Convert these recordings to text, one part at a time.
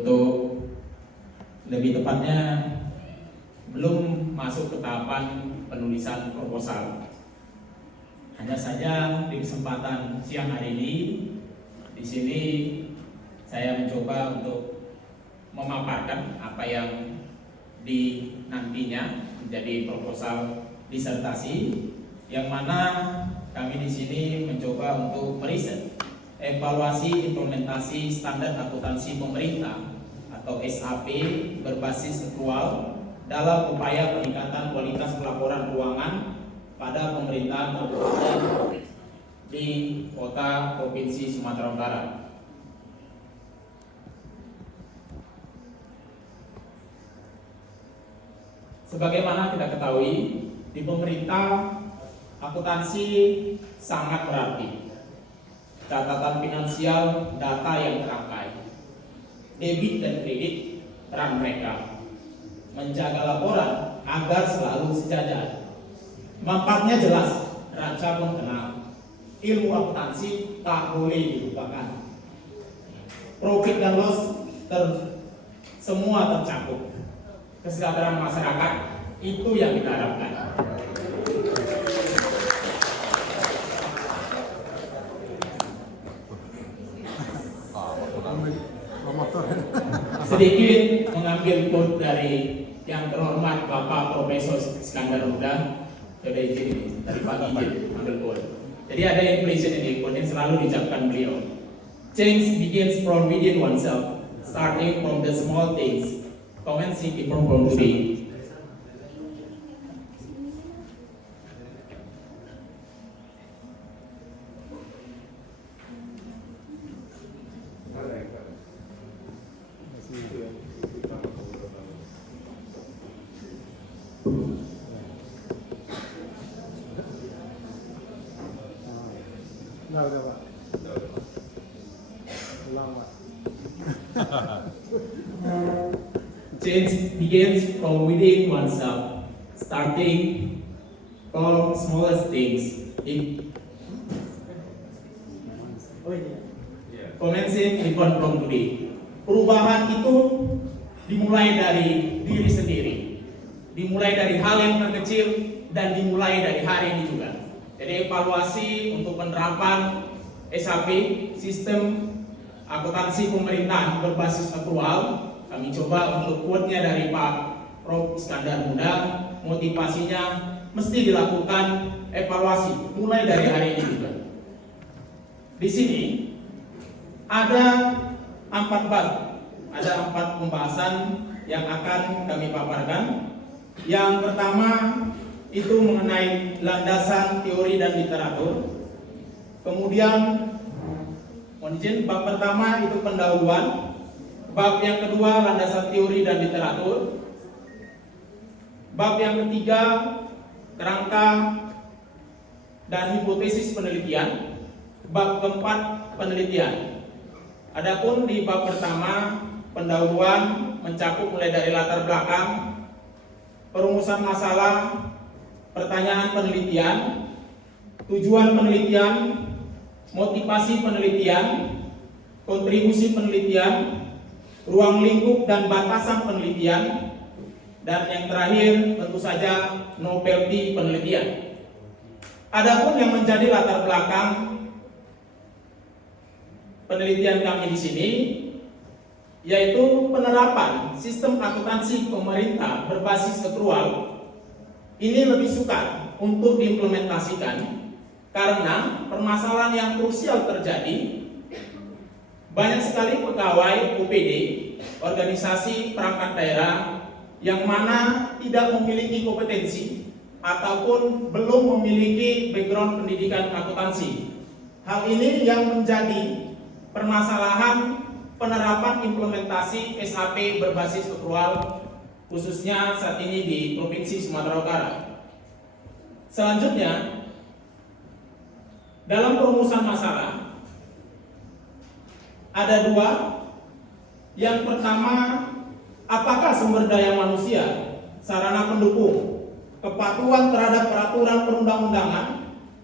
untuk lebih tepatnya belum masuk ke tahapan penulisan proposal. Hanya saja di kesempatan siang hari ini di sini saya mencoba untuk memaparkan apa yang nantinya menjadi proposal disertasi, yang mana kami di sini mencoba untuk meriset evaluasi implementasi standar akuntansi pemerintah atau SAP berbasis aktual dalam upaya peningkatan kualitas pelaporan keuangan pada pemerintahan kabupaten di kota provinsi Sumatera Utara. Sebagaimana kita ketahui, di pemerintah akuntansi sangat berarti. Catatan finansial, data yang terangkai, debit dan kredit peran mereka, menjaga laporan agar selalu sejajar. Manfaatnya jelas, raja pun kenal. Ilmu akuntansi tak boleh dilupakan. Profit dan loss semua tercakup. Kesejahteraan masyarakat itu yang kita harapkan. Sedikit mengambil quote dari yang terhormat Bapak Profesor Iskandar Muda. Dari izin tadi pagi izin ambil quote. Jadi ada inflation ini quote yang selalu diucapkan beliau. Change begins from within oneself, starting from the small things. Commencing from today. Udah Pak. Ulang Pak. Change begins from within oneself, starting from smallest things. Commencing even from today. Perubahan itu dimulai dari diri sendiri, dimulai dari hal yang terkecil dan dimulai dari hari ini juga. Jadi evaluasi untuk penerapan SAP sistem akuntansi pemerintahan berbasis aktual, kami coba untuk quote-nya dari Pak Prof. Iskandar Muda. Motivasinya mesti dilakukan evaluasi mulai dari hari ini juga. Di sini ada 4 bab, ada 4 pembahasan yang akan kami paparkan. Yang pertama itu mengenai landasan teori dan literatur. Kemudian bab pertama itu pendahuluan. Bab yang kedua landasan teori dan literatur. Bab yang ketiga kerangka dan hipotesis penelitian. Bab keempat penelitian. Adapun di bab pertama pendahuluan mencakup mulai dari latar belakang, perumusan masalah, pertanyaan penelitian, tujuan penelitian, motivasi penelitian, kontribusi penelitian, ruang lingkup dan batasan penelitian, dan yang terakhir tentu saja novelty penelitian. Adapun yang menjadi latar belakang penelitian kami di sini yaitu penerapan sistem akuntansi pemerintah berbasis aktual. Ini lebih sukar untuk diimplementasikan karena permasalahan yang krusial terjadi. Banyak sekali pegawai OPD, organisasi perangkat daerah, yang mana tidak memiliki kompetensi ataupun belum memiliki background pendidikan akuntansi. Hal ini yang menjadi permasalahan penerapan implementasi SAP berbasis aktual, khususnya saat ini di Provinsi Sumatera Utara. Selanjutnya, dalam perumusan masalah ada 2. Yang pertama, apakah sumber daya manusia, sarana pendukung, kepatuhan terhadap peraturan perundang-undangan,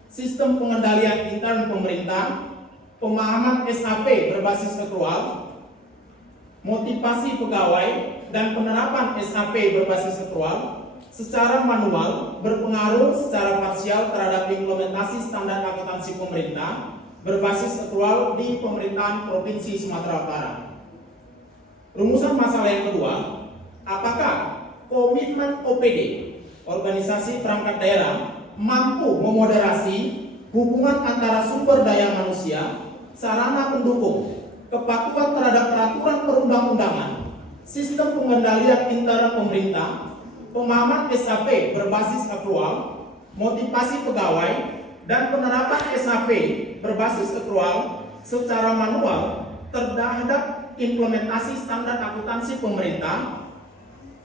sistem pengendalian intern pemerintah, pemahaman SAP berbasis aktual, motivasi pegawai, dan penerapan SAP berbasis aktual secara manual berpengaruh secara parsial terhadap implementasi standar akuntansi pemerintah berbasis aktual di pemerintahan Provinsi Sumatera Utara. Rumusan masalah yang kedua, apakah komitmen OPD, organisasi perangkat daerah, mampu memoderasi hubungan antara sumber daya manusia, sarana pendukung, kepatuhan terhadap peraturan perundang-undangan, sistem pengendalian internal pemerintah, pemahaman SAP berbasis aktual, motivasi pegawai, dan penerapan SAP berbasis aktual secara manual terhadap implementasi standar akuntansi pemerintah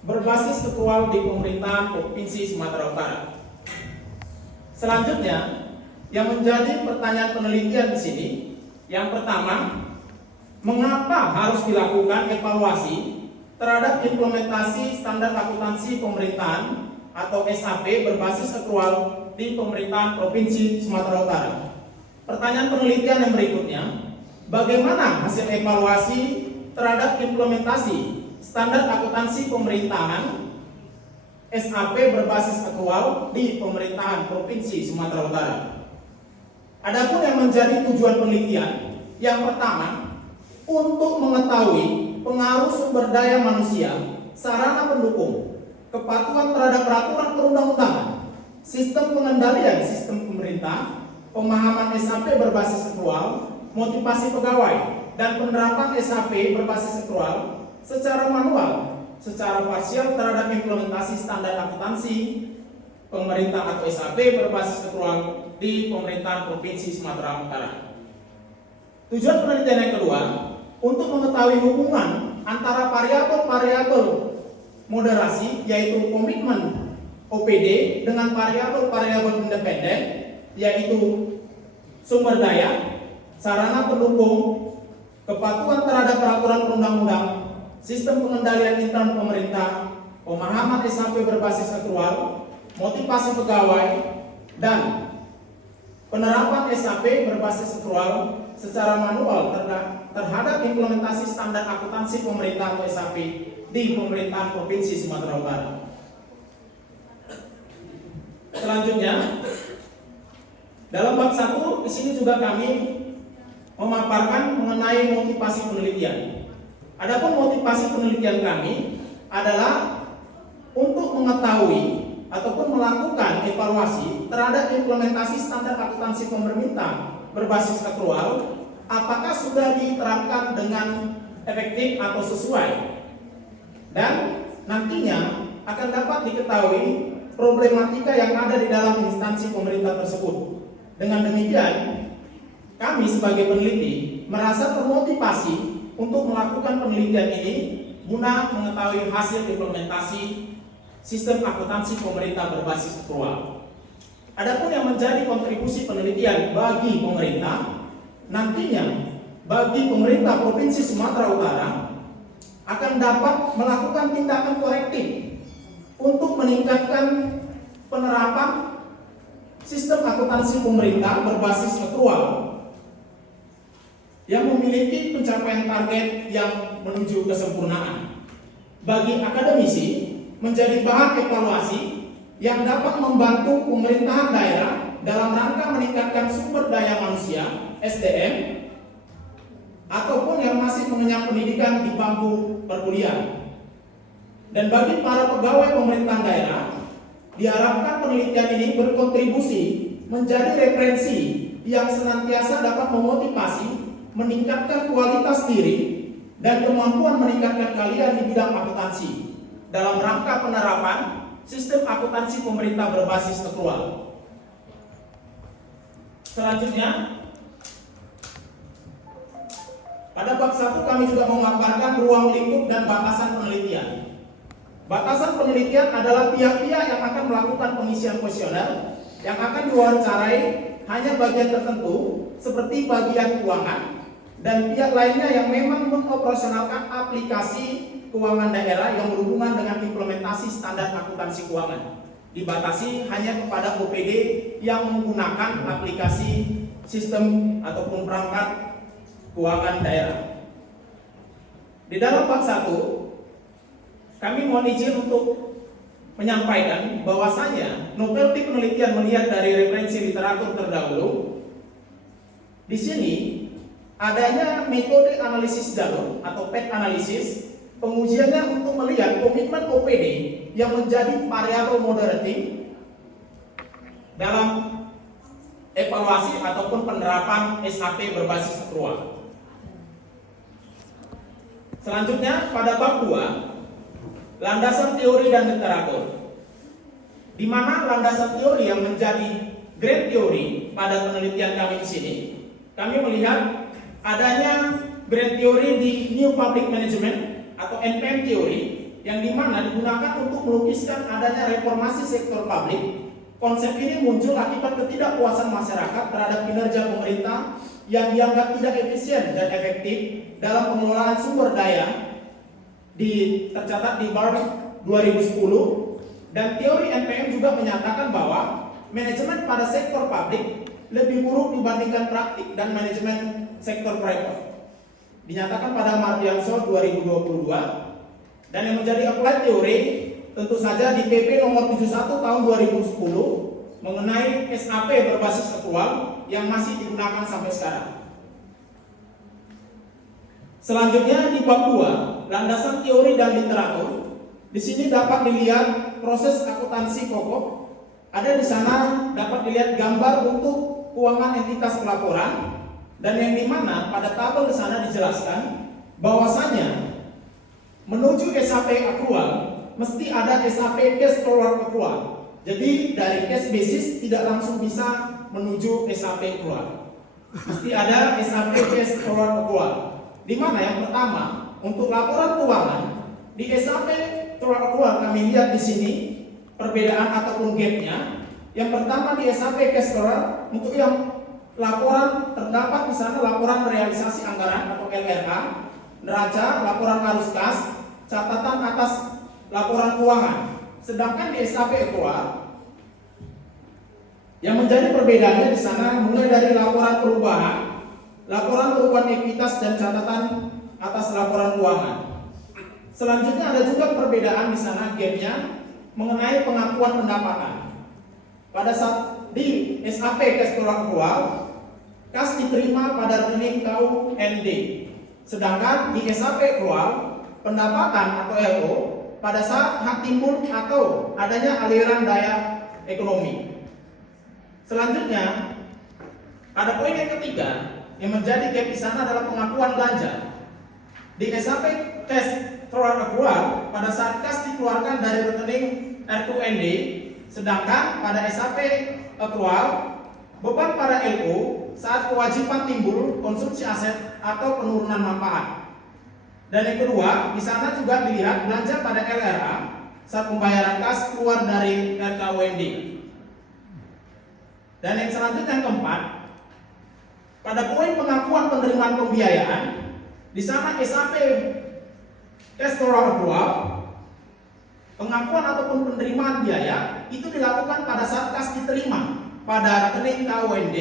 berbasis aktual di pemerintahan Provinsi Sumatera Utara. Selanjutnya, yang menjadi pertanyaan penelitian di sini, yang pertama, mengapa harus dilakukan evaluasi terhadap implementasi standar akuntansi pemerintahan atau SAP berbasis aktual di pemerintahan Provinsi Sumatera Utara? Pertanyaan penelitian yang berikutnya, bagaimana hasil evaluasi terhadap implementasi standar akuntansi pemerintahan SAP berbasis aktual di pemerintahan Provinsi Sumatera Utara? Adapun yang menjadi tujuan penelitian, yang pertama, untuk mengetahui pengaruh sumber daya manusia, sarana pendukung, kepatuhan terhadap peraturan perundang-undangan, sistem pengendalian sistem pemerintah, pemahaman SAP berbasis aktual, motivasi pegawai, dan penerapan SAP berbasis aktual secara manual, secara parsial terhadap implementasi standar akuntansi pemerintah atau SAP berbasis aktual di pemerintahan Provinsi Sumatera Utara. Tujuan penelitian yang kedua, untuk mengetahui hubungan antara variabel-variabel moderasi yaitu komitmen OPD dengan variabel-variabel independen yaitu sumber daya, sarana pendukung, kepatuhan terhadap peraturan perundang-undang, sistem pengendalian internal pemerintah, pemahaman SAP berbasis aktual, motivasi pegawai, dan penerapan SAP berbasis aktual secara manual terhadap implementasi standar akuntansi pemerintah atau SAP di pemerintahan Provinsi Sumatera Utara. Selanjutnya, dalam bab 1 di sini juga kami memaparkan mengenai motivasi penelitian. Adapun motivasi penelitian kami adalah untuk mengetahui ataupun melakukan evaluasi terhadap implementasi standar akuntansi pemerintah berbasis aktual, apakah sudah diterapkan dengan efektif atau sesuai, dan nantinya akan dapat diketahui problematika yang ada di dalam instansi pemerintah tersebut. Dengan demikian, kami sebagai peneliti merasa termotivasi untuk melakukan penelitian ini guna mengetahui hasil implementasi sistem akuntansi pemerintah berbasis aktual. Adapun yang menjadi kontribusi penelitian bagi pemerintah, nantinya bagi pemerintah Provinsi Sumatera Utara akan dapat melakukan tindakan korektif untuk meningkatkan penerapan sistem akuntansi pemerintah berbasis aktual yang memiliki pencapaian target yang menuju kesempurnaan. Bagi akademisi, menjadi bahan evaluasi yang dapat membantu pemerintahan daerah dalam rangka meningkatkan sumber daya manusia (SDM) ataupun yang masih mengenyam pendidikan di bangku perkuliahan. Dan bagi para pegawai pemerintahan daerah, diharapkan penelitian ini berkontribusi menjadi referensi yang senantiasa dapat memotivasi, meningkatkan kualitas diri, dan kemampuan meningkatkan kalian di bidang akuntansi dalam rangka penerapan sistem akuntansi pemerintah berbasis aktual. Selanjutnya, pada bab 1 kami juga memaparkan ruang lingkup dan batasan penelitian. Batasan penelitian adalah pihak-pihak yang akan melakukan pengisian kuesioner yang akan diwawancarai hanya bagian tertentu seperti bagian keuangan, dan pihak lainnya yang memang mengoperasionalkan aplikasi keuangan daerah yang berhubungan dengan implementasi standar akuntansi keuangan. Dibatasi hanya kepada OPD yang menggunakan aplikasi sistem ataupun perangkat keuangan daerah. Di dalam bab 1, kami mohon izin untuk menyampaikan bahwasanya novelty penelitian melihat dari referensi literatur terdahulu. Di sini adanya metode analisis jalur atau path analysis, pengujiannya untuk melihat komitmen OPD yang menjadi variabel moderating dalam evaluasi ataupun penerapan SAP berbasis akrual. Selanjutnya pada bab 2, landasan teori dan literatur, di mana landasan teori yang menjadi grand teori pada penelitian kami di sini, kami melihat adanya grand teori di New Public Management atau NPM teori, yang dimana digunakan untuk melukiskan adanya reformasi sektor publik. Konsep ini muncul akibat ketidakpuasan masyarakat terhadap kinerja pemerintah yang dianggap tidak efisien dan efektif dalam pengelolaan sumber daya, tercatat di Barnes 2010. Dan teori NPM juga menyatakan bahwa manajemen pada sektor publik lebih buruk dibandingkan praktik dan manajemen sektor private. Dinyatakan pada Mardianso 2022. Dan yang menjadi applied teori tentu saja di PP nomor 71 tahun 2010 mengenai SAP berbasis akrual yang masih digunakan sampai sekarang. Selanjutnya di bab 2, landasan teori dan literatur. Di sini dapat dilihat proses akuntansi pokok. Ada di sana dapat dilihat gambar untuk keuangan entitas pelaporan, dan yang dimana pada tabel di sana dijelaskan bahwasanya menuju SAP akrual mesti ada SAP cash forward akrual. Jadi dari cash basis tidak langsung bisa menuju SAP akrual. Mesti ada SAP cash forward akrual. Di mana yang pertama untuk laporan keuangan di SAP forward akrual kami lihat di sini perbedaan ataupun gapnya. Yang pertama di SAP cash forward untuk yang laporan terdapat di sana laporan realisasi anggaran atau LRA, neraca, laporan arus kas, catatan atas laporan keuangan. Sedangkan di SAP akrual yang menjadi perbedaannya di sana mulai dari laporan perubahan ekuitas dan catatan atas laporan keuangan. Selanjutnya ada juga perbedaan di sana gapnya mengenai pengakuan pendapatan. Pada saat di SAP cash flow akrual, kas diterima pada rekening KUND. Sedangkan di SAP akrual, pendapatan atau LO pada saat hak timbul atau adanya aliran daya ekonomi. Selanjutnya, ada poin yang ketiga yang menjadi gap di sana adalah pengakuan belanja. Di SAP cash flow akrual pada saat kas dikeluarkan dari rekening RKUND, sedangkan pada SAP akrual beban pada LO saat kewajiban timbul konsumsi aset atau penurunan manfaat. Dan yang kedua, di sana juga dilihat belanja pada LRA saat pembayaran kas keluar dari RKUND. Dan yang selanjutnya yang keempat, pada poin pengakuan penerimaan pembiayaan, di sana SAP cash flow akrual, pengakuan ataupun penerimaan biaya itu dilakukan pada saat kas diterima pada rekening KUND,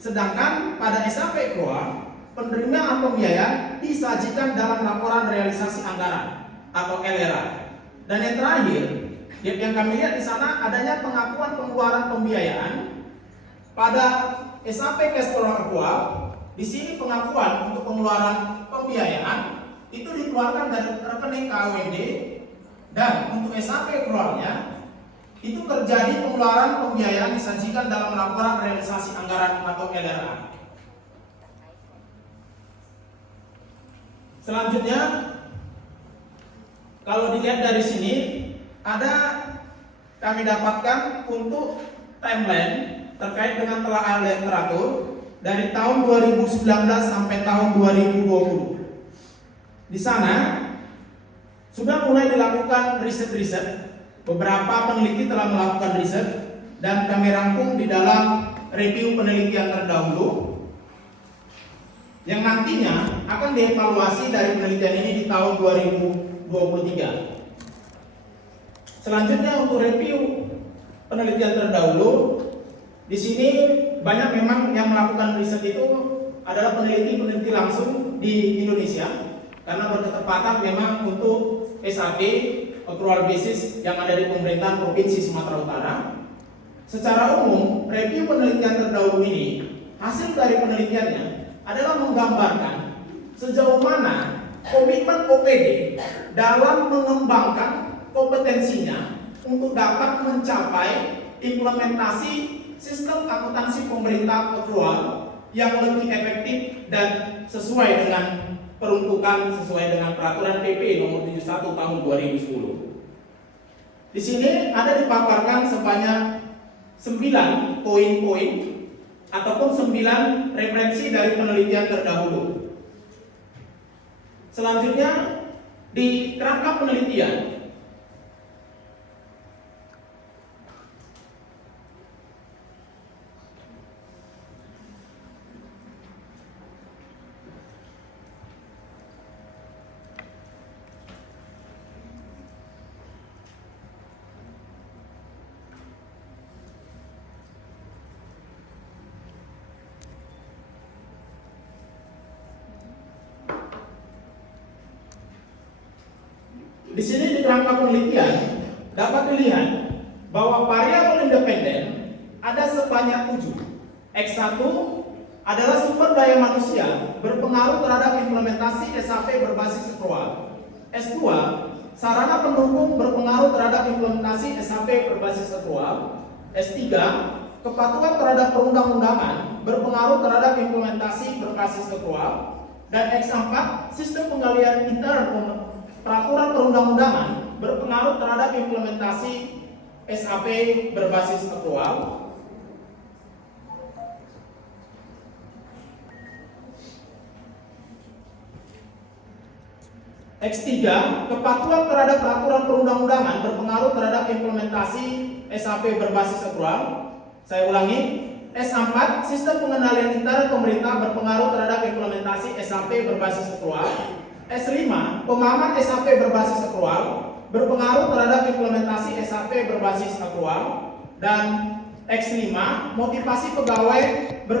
sedangkan pada SAP akrual penerimaan pembiayaan disajikan dalam laporan realisasi anggaran atau LRA. Dan yang terakhir, yang kami lihat di sana adanya pengakuan pengeluaran pembiayaan pada SAP cash flow akrual. Di sini pengakuan untuk pengeluaran pembiayaan itu dikeluarkan dari rekening KUND, dan untuk SAP akrualnya itu terjadi pengeluaran pembiayaan disajikan dalam laporan realisasi anggaran atau LRA. Selanjutnya, kalau dilihat dari sini, ada kami dapatkan untuk timeline terkait dengan telaah literatur dari tahun 2019 sampai tahun 2020. Di sana sudah mulai dilakukan riset-riset. Beberapa peneliti telah melakukan riset dan kami rangkum di dalam review penelitian terdahulu yang nantinya akan dievaluasi dari penelitian ini di tahun 2023. Selanjutnya untuk review penelitian terdahulu, di sini banyak memang yang melakukan riset itu adalah peneliti langsung di Indonesia. karena berketepatan memang untuk SAP accrual basis yang ada di pemerintahan Provinsi Sumatera Utara. Secara umum, review penelitian terdahulu ini, hasil dari penelitiannya adalah menggambarkan sejauh mana komitmen OPD dalam mengembangkan kompetensinya untuk dapat mencapai implementasi sistem akuntansi pemerintah accrual yang lebih efektif dan sesuai dengan peruntukan sesuai dengan peraturan PP nomor 71 tahun 2010. Di sini ada dipaparkan sebanyak 9 poin-poin ataupun 9 referensi dari penelitian terdahulu. Selanjutnya di kerangka penelitian di sini di kerangka penelitian dapat dilihat bahwa variabel independen ada sebanyak 7. X1 adalah sumber daya manusia berpengaruh terhadap implementasi SAP berbasis accrual. S2 sarana pendukung berpengaruh terhadap implementasi SAP berbasis accrual. S3 kepatuhan terhadap perundang-undangan berpengaruh terhadap implementasi berbasis accrual. Dan X4 sistem penggalian intern peraturan perundang-undangan berpengaruh terhadap implementasi SAP berbasis accrual. X3 kepatuhan terhadap peraturan perundang-undangan berpengaruh terhadap implementasi SAP berbasis accrual. Saya ulangi, S4 sistem pengendalian intern pemerintah berpengaruh terhadap implementasi SAP berbasis accrual. S5 pemahaman SAP berbasis accrual berpengaruh terhadap implementasi SAP berbasis accrual. Dan X5 motivasi pegawai